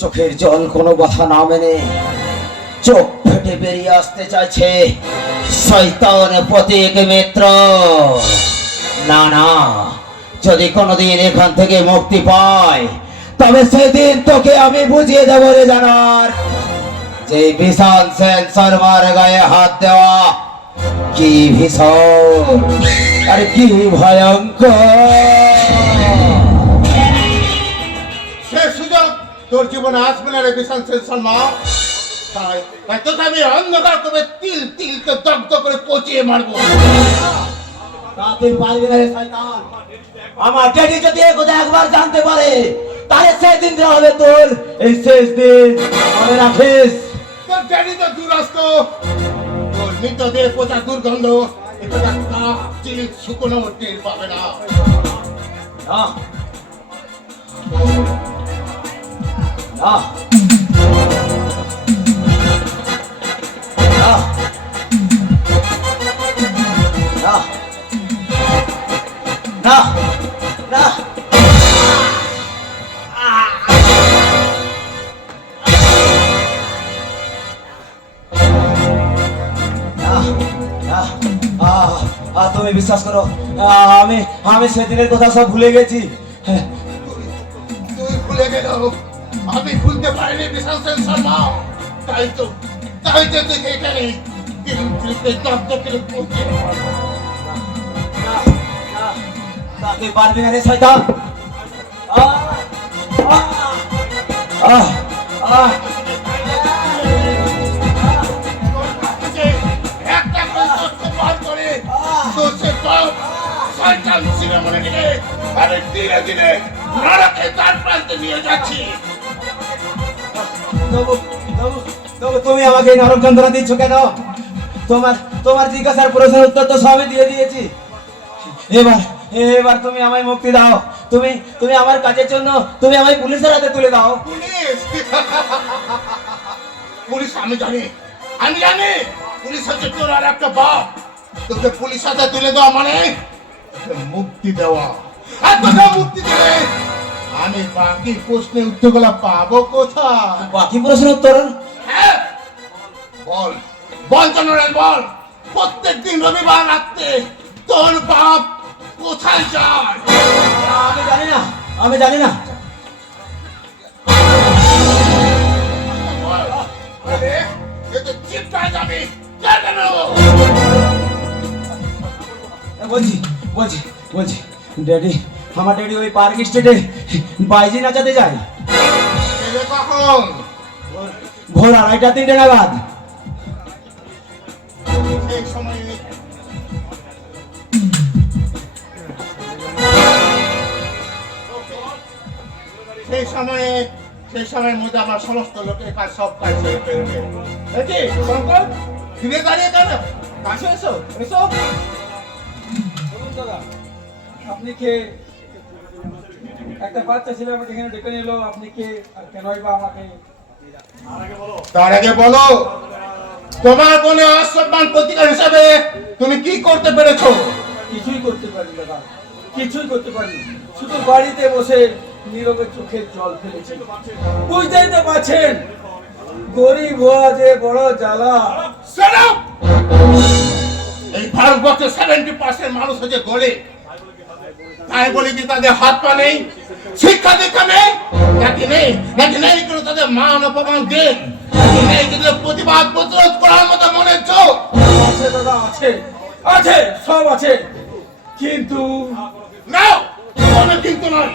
চোখের জল কোনো কথা না মেনে চোখ ফেটে বেরিয়ে আসতে চাইছে শয়তান প্রতীক মিত্র। না না, যদি কোনোদিন এখান থেকে মুক্তি পায় তবে সেদিন তোকে আমি বুঝিয়ে দেবো রে জানার, যে বিশাল সেন শর্মার গায়ে হাত দেওয়া কি ভীষণ আর কি ভয়ঙ্কর। সে সুযোগ তোর জীবনে আসবে না রে বিশাল সেন শর্মা। তাই তোকে আমি অন্ধকার করে তিল তিলকে দগ্ধ করে পচিয়ে মারবো। তুই পারবি না রে শয়তান। আমার ড্যাডি যদি একথা একবার জানতে পারে তাহলে সেই দিনটা হবে তোর এই শেষ দিন, মনে রাখিস। তোর ড্যাডি তো দুরাস্ত, তোর মৃতদেহ পচা দুর্গন্ধ এটা কাক চিল শুকনো টের পাবে না। না না না না না না। তুমি বিশ্বাস করো, আমি আমি সেদিনের কথা সব ভুলে গেছি। তুই ভুলে গেল, আমি ভুলতে পারিনি বিশাল সেন শর্মা। তাই তো তুই এখানে তিল তিলকে দগ্ধ করে পচিয়ে মারবো। তুই পারবি না রে শয়তান। একটা করে পার করে তোর সে পাপ শয়তান ছিঁড়ে মনে নিয়ে আরে ধীরে ধীরে নরকে তার প্রান্তে নিয়ে যাচ্ছি। তুমি আমাকে এই নরক যন্ত্রণা দিচ্ছ কেন? তোমার তোমার জিজ্ঞাসার প্রশ্নের উত্তর তো সবই দিয়ে দিয়েছি। এবার এবার তুমি আমায় মুক্তি দাও। তুমি তুমি আমার কাজের জন্য তুমি আমায় পুলিশের হাতে তুলে দাও। পুলিশ পুলিশ আমি জানি পুলিশ হচ্ছে তোর আর একটা বাপ। তোকে পুলিশ হাতে তুলে দেওয়া মানে তোকে মুক্তি দেওয়া। আর তোকে মুক্তি দিলে আমি বাকি প্রশ্নের উত্তরগুলো পাবো কোথায়? বাকি প্রশ্নের উত্তর? হ্যাঁ বল বল জেনারেল বল, প্রত্যেকদিন রবিবার রাতে তোর বাপ কোথায় যায়? আমি জানি না, আমি জানি না। আরে এ তো চিপটায় যাবি কেন? বলছি বলছি বলছি ড্যাডি, আমার ড্যাডি ওই পার্ক স্ট্রিটে বাইজি নাচাতে যায় কখন? ভোর 2:30-3টে নাগাদ। সেই সময় সেই সময়ের মধ্যে আমার সমস্ত লোকের কাজ সব কাজ ছেড়ে ফেলবে। দেখি শঙ্কর ফিরে দাঁড়িয়ে কেন? কাছে এসো এসো। দাদা, আপনি কে? একটা বাচ্চা ছেলে আমাকে এখানে ডেকে নিল, আপনি কে আর কেনই বা আমাকে? তার আগে বলো তোমার বোনের অসম্মান প্রতিকার হিসাবে তুমি কি করতে পেরেছো? কিছুই করতে পারিনি দাদা, কিছুই করতে পারিনি। শুধু বাড়িতে বসে নীরবে চোখের জল ফেলেছি। বুঝতেই তো পারছেন গরিব হওয়া যে বড় জ্বালা। Shut up! এই ভারতবর্ষের 70% মানুষ হচ্ছে গরিব। তাই বলি কি তাদের হাত পা নেই, শিক্ষা দীক্ষা নেই, নাকি নেই কোনো তাদের মান অপমান জ্ঞান, নাকি নেই তাদের প্রতিবাদ প্রতিরোধ করার মতো মনের চোখ? আছে দাদা, আছে আছে, সব আছে, কিন্তু না কোনো কিন্তু নয়।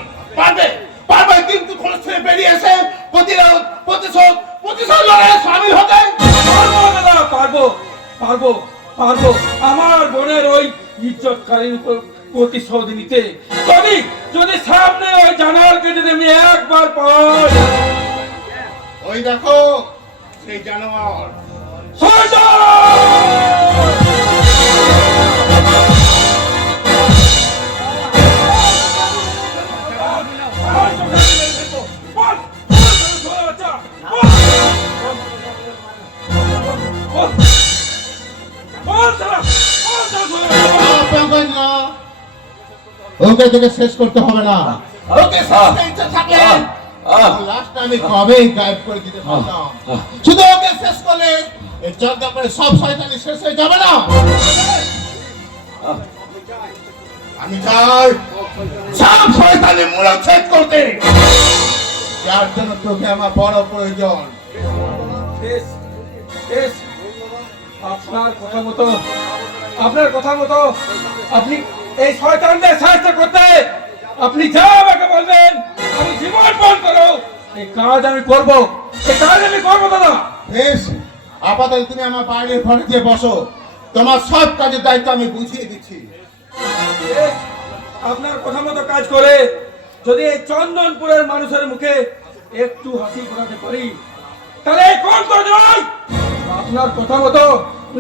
পারবে কিন্তু খরচ থেকে বেরিয়ে এসে প্রতিশোধ লড়াইয়ে সামিল হতে। পারবো দাদা, পারবো পারবো পারবো আমার বোনের ওই ইজ্জতকারীর উপর প্রতিশোধ নিতে। যদি যদি সামনে ওই জানোয়ারকে যদি আমি একবার পাই। ওই দেখো সেই জানোয়ার। ওকে থেকে শেষ করতে হবে না। ওকে শেষ করতে ইচ্ছা থাকলে লাস্টটা আমি কবেই গায়েব করে দিতে পারতাম। শুধু ওকে শেষ করলে এই যজ্ঞ করে সব শয়তানি শেষ হয়ে যাবে না। আমি চাই সব শয়তানি মূলচ্ছেদ করতে, যার জন্য তোকে আমার বড় প্রয়োজন। বেশ, বেশ। আপনার কথা মতো আপনি এই শয়তানদের সাহায্য করতে আপনি যা আমাকে বলবেন আমি জীবন পণ করো, এই কাজ আমি করবো, এই কাজ আমি করবো দাদা। বেশ, আপাতত তুমি আমার বাইরের ঘরে গিয়ে বসো, তোমার সব কাজের দায়িত্ব আমি বুঝিয়ে দিচ্ছি। বেশ, আপনার কথা মতো কাজ করে যদি এই চন্দনপুরের মানুষের মুখে একটু হাসি ফোটাতে পারি তাহলে এই কোন কাজ নয়, আপনার কথা মতো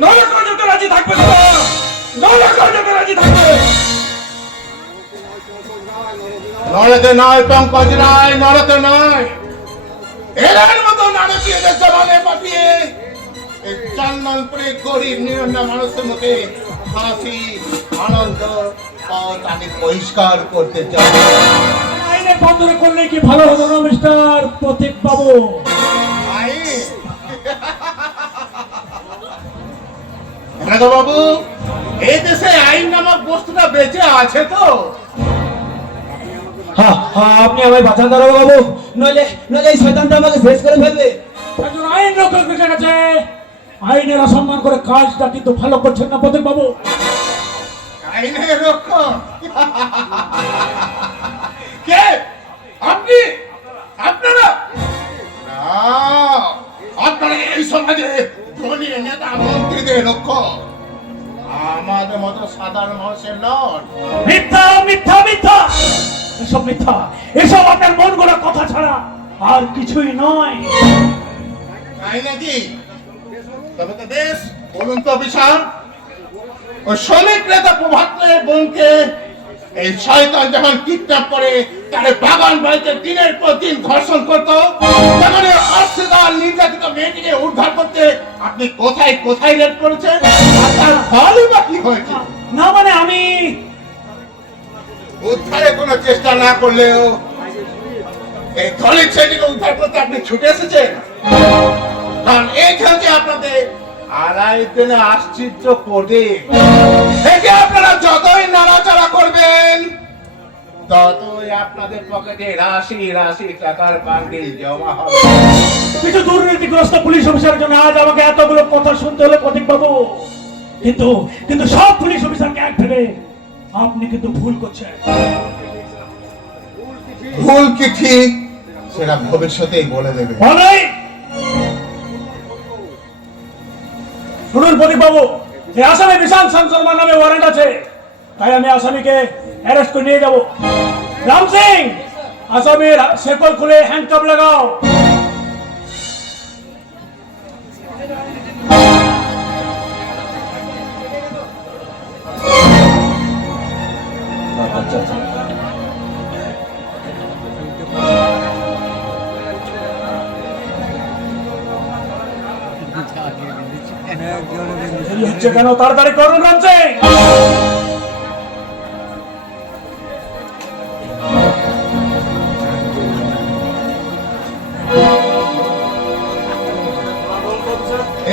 নরক যেতে রাজি থাকবে দাদা, নরক যেতে রাজি থাকবে। নরকে নয় পঙ্কজ রায়, নরকে নয়, এর মতো নারকীয়দের জবানে পাঠিয়ে এই চন্দনপুরে গরিব নিরন্ন মানুষের মুখে হাসি আনন্দ পথ আমি পরিষ্কার করতে চাই। আইনে বন্ধ করলে কি ভালো হতো না মিস্টার প্রতীক বাবু? বাবু, এই দেশে আইন নামক বস্তুটা বেঁচে আছে তো? হ্যাঁ হ্যাঁ, আপনি আমায় বাঁচান দাঁড়াবো বাবু, নইলে নইলে এই শয়তানটা আমাকে শেষ করে ফেলবে। একজন আইন রক্ষক বেঁচে গেছে, আইনের অসম্মান করে কাজটা কিন্তু ভালো করছেন না প্রতীক বাবু। আইনের রক্ষক? কে আপনি? আপনারা না, আপনারা এই সমাজে ধনী নেতা মন্ত্রীদের রক্ষক, আমাদের মতো সাধারণ মানুষের নন। মিথ্যা মিথ্যা মিথ্যা, এসব মিথ্যা, এসব আপনার মন গড়া কথা ছাড়া আর কিছুই নয়। তাই নাকি? তবে তো বেশ, বলুন তো বিশাল, ওই শ্রমিক নেতা প্রভাতের বোনকে এই শয়তান যখন কিডন্যাপ করে তাহলে বাগান বাড়িতে দিনের পর দিন ধর্ষণ করতো, তখন অস্ত্রদার নির্যাতিত মেয়েটিকে উদ্ধার করতে আপনি কোথায় কোথায় রেড করেছেন, আর তার ফলই বা কি হয়েছে? না মানে আমি উদ্ধারে কোনো চেষ্টা না করলেও এই দলিত ছেলেটিকে উদ্ধার করতে আপনি ছুটে এসেছেন, কারণ এই খেলতে আপনাদের আড়াই দিনে আশ্চর্য করে একে আপনারা যতই নাড়াচাড়া করবেন ততই আপনাদের পকেটে রাশি রাশি টাকার বান্ডিল জমা হবে। কিছু দুর্নীতিগ্রস্ত পুলিশ অফিসারের জন্য আজ আমাকে এতগুলো কথা শুনতে হলো প্রতীক বাবু, কিন্তু কিন্তু সব পুলিশ অফিসারকে এক ভেবে আপনি কিন্তু ভুল করছেন। ভুল কি ঠিক সেটা ভবিষ্যতেই বলে দেবে। অনেক শুনুন প্রদীপ বাবু, এই আসামে বিশাল শর্মা নামে ওয়ারেন্ট আছে, তাই আমি আসামিকে অ্যারেস্ট করে নিয়ে যাব। রাম সিং, আসামির শেকল খুলে হ্যান্ডকাপ লাগাও। দেরি হচ্ছে কেন? তাড়াতাড়ি করুন রাম সিং।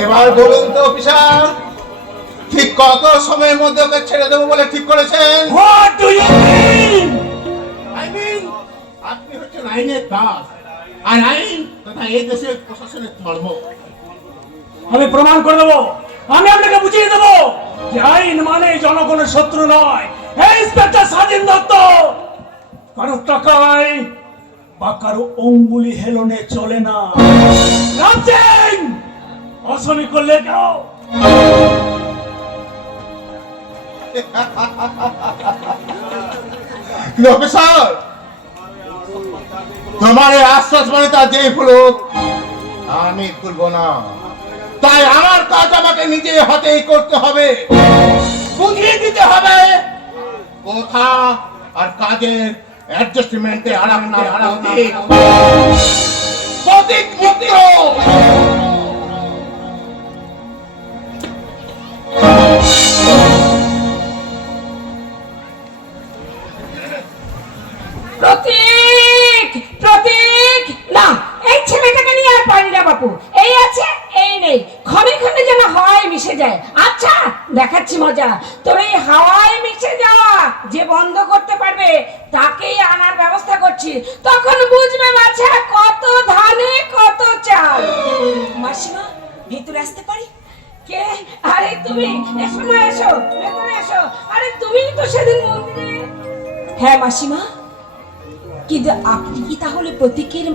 এবার বলুন তো অফিসার, ঠিক কত সময়ের মধ্যে ওকে ছেড়ে দেবো বলে ঠিক করেছেন? What do you mean? আপনি হচ্ছেন আইনের দাস, আর আইন তথা এই দেশের প্রশাসনের ধর্ম। আমি প্রমাণ করে দেবো, আমি আপনাকে বুঝিয়ে দেবো যে আইন মানে জনগণের শত্রু নয়। এই ইন্সপেক্টর স্বাধীন দত্ত কারো টাকায় বা কারো অঙ্গুলি হেলনে চলে না। রাম সিং, অসমি করলে যাও। অফিসার, তোমার এই আশ্বাস মানে তার যেই ফুলুক আমি তুলবো না, তাই আমার কাজ আমাকে নিজে হাতেই করতে হবে, বুঝিয়ে দিতে হবে কথা আর কাজের অ্যাডজাস্টমেন্টে আরাম না আরাম প্রতীক মিত্র। প্রতীক, প্রতীক, ভেতরে আসতে পারি? কে? আরে তুমি এসো মা, এসো ভেতরে এসো। আরে তুমি তো সেদিন মন্দিরে। হ্যাঁ মাসিমা, কিন্তু আপনি কি তাহলে প্রতীকের?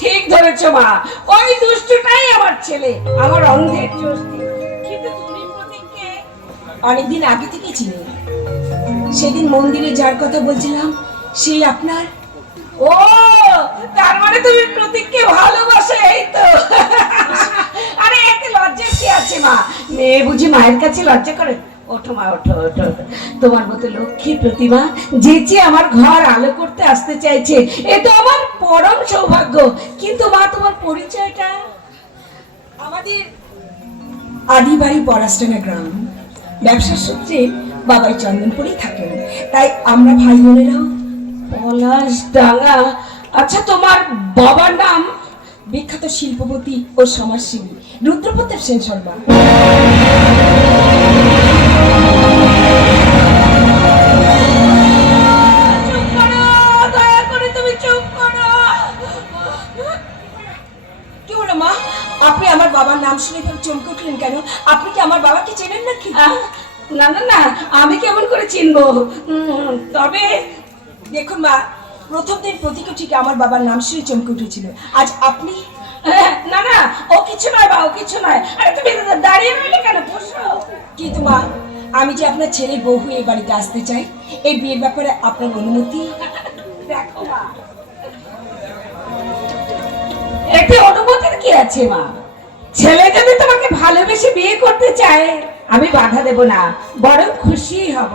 ঠিক ধরেছো মা, ওই দুষ্টটাই আমার ছেলে, আমার অন্ধের ষষ্ঠী। কিন্তু তুমি প্রতীককে অনেকদিন আগে থেকে চিনি। সেদিন মন্দিরে যার কথা বলছিলাম সেই আপনার? ও, তার মানে তুমি প্রতীককে ভালোবাসো, এই তো। আরে এতে লজ্জার কি আছে মা? মেয়ে বুঝি মায়ের কাছে লজ্জা করে? ওঠো মা, ওঠো ওঠো। তোমার মতো লক্ষ্মী প্রতিমা যেচে আমার ঘর আলো করতে আসতে চাইছে, এ তো আমার পরম সৌভাগ্য। কিন্তু মা, তোমার পরিচয়টা? আমাদের আদি বাড়ি পলাশডাঙ্গা গ্রাম। ব্যবসার সূত্রে বাবাই চন্দনপুরেই থাকেন, তাই আমরা ভাই বোনেরাও। পলাশডাঙ্গা? আচ্ছা, তোমার বাবার নাম? বিখ্যাত শিল্পপতি ও সমাজসেবী রুদ্রপ্রতাপ সেন শর্মা। চুপ করো, দয়া করে তুমি চুপ করো। কি হলো মা, আপনি আমার বাবার নাম শুনে এভাবে চমকে উঠলেন কেন? আপনি কি আমার বাবাকে চেনেন নাকি? না না না, আমি কেমন করে চিনবো? তবে দেখুন মা, প্রথম দিন প্রতীকও ঠিক আমার বাবার নাম শুনে চমকে উঠেছিল। আজ আপনি? না না, ও কিছু নয় বা, ও কিছু নয়। আরে তুমি দাঁড়িয়ে রইলে কেন? বসো। কিন্তু মা, আমি যে আপনার ছেলের বউ হয়ে এই বাড়িতে আসতে চাই, এই বিয়ের ব্যাপারে আপনার অনুমতি? দেখো মা, এতে অনুমতির কি আছে মা? ছেলে যদি তোমাকে ভালোবেসে বিয়ে করতে চায়, আমি বাধা দেব না, বরং খুশি হব।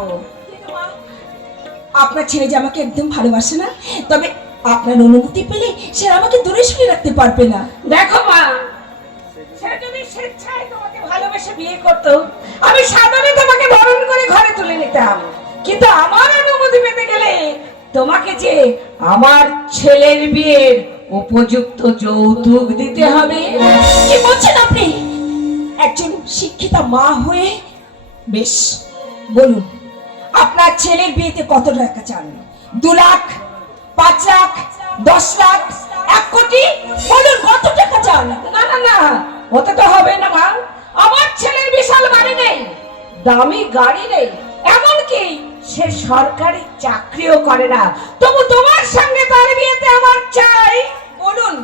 কিন্তু মা, আপনার ছেলে যে আমাকে একদম ভালোবাসে না, তবে আপনার অনুমতি পেলে সে আমাকে দূরে সরিয়ে রাখতে পারবে না। দেখো মা, সে যদি স্বেচ্ছায় তোমাকে ভালোবেসে বিয়ে করতো, আমি সাদরে তোমাকে বরণ করে ঘরে তুলে নিতাম। কিন্তু আমার অনুমতি পেতে গেলে তোমাকে যে আমার ছেলের বিয়ের উপযুক্ত যৌতুক দিতে হবে। কি বলছেন আপনি? একজন শিক্ষিতা মা হয়ে? বেশ, বলুন আপনার ছেলের বিয়েতে কত টাকা চান? 2 লাখ, 5 লাখ, 10 লাখ, 1 কোটি? বলুন কত টাকা চান? না না না, হতে তো হবে না মা। আমার ছেলের বিশাল বাড়ি নেই, দামি গাড়ি নেই, এমনকি সে সরকারি চাকরিও করে না। তবু তোমার সঙ্গে তার বিয়েতে আমার চাই। বলুন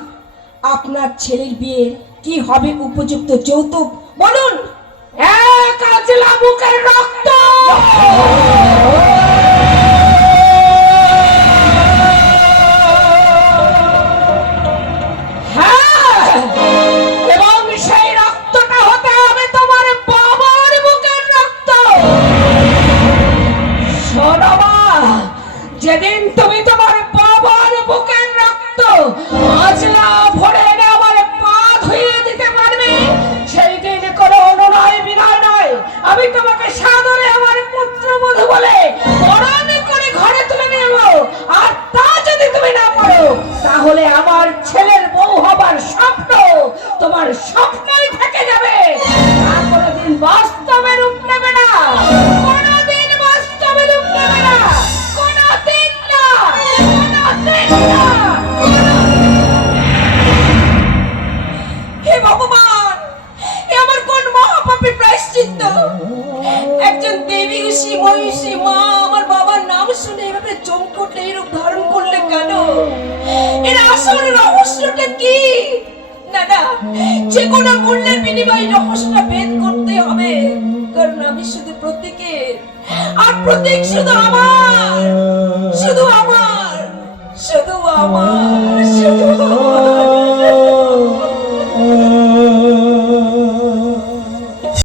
আপনার ছেলের বিয়ের কি হবে উপযুক্ত যৌতুক? বলুন। এক আজলা বুকের রক্ত। হ্যাঁ, এবং সেই রক্তটা হতে হবে তোমার বাবার বুকের রক্ত। শোনো মা, যেদিন তুমি তোমার বাবার বুকের রক্ত আজলা ভরে এনে আমার পা ধুইয়ে দিতে পারবে, সেই দিন কোনো অনুনয় বিনয় নয়, আমি তোমাকে সাদরে আমার পুত্রবধূ বলে বরণ করে ঘরে তুলে নেব। আর তা যদি তুমি না পারো, তাহলে আমার ছেলের বউ হবার স্বপ্ন তোমার স্বপ্নই থেকে যাবে, আর কোনোদিন বাস্তবে রূপ নেবে না। কোনোদিন বাস্তবে রূপ নেবে না, কোনোদিন না, কোনোদিন না। হে ভগবান, এ আমার কোন মহাপাপী প্রায়শ্চিত্ত! একজন দেবী ঋষি মহিষী মা আমার বাবার নাম শুনে এভাবে চমকে উঠলে এরূপ ধারণ করলে কেন? এর আসল রহস্যটা কি? না না, যে কোনো মূল্যের বিনিময়ে রহস্যটা ভেদ করতে হবে, কারণ আমি শুধু প্রতীকের, আর প্রতীক শুধু আমার, শুধু আমার, শুধু আমার।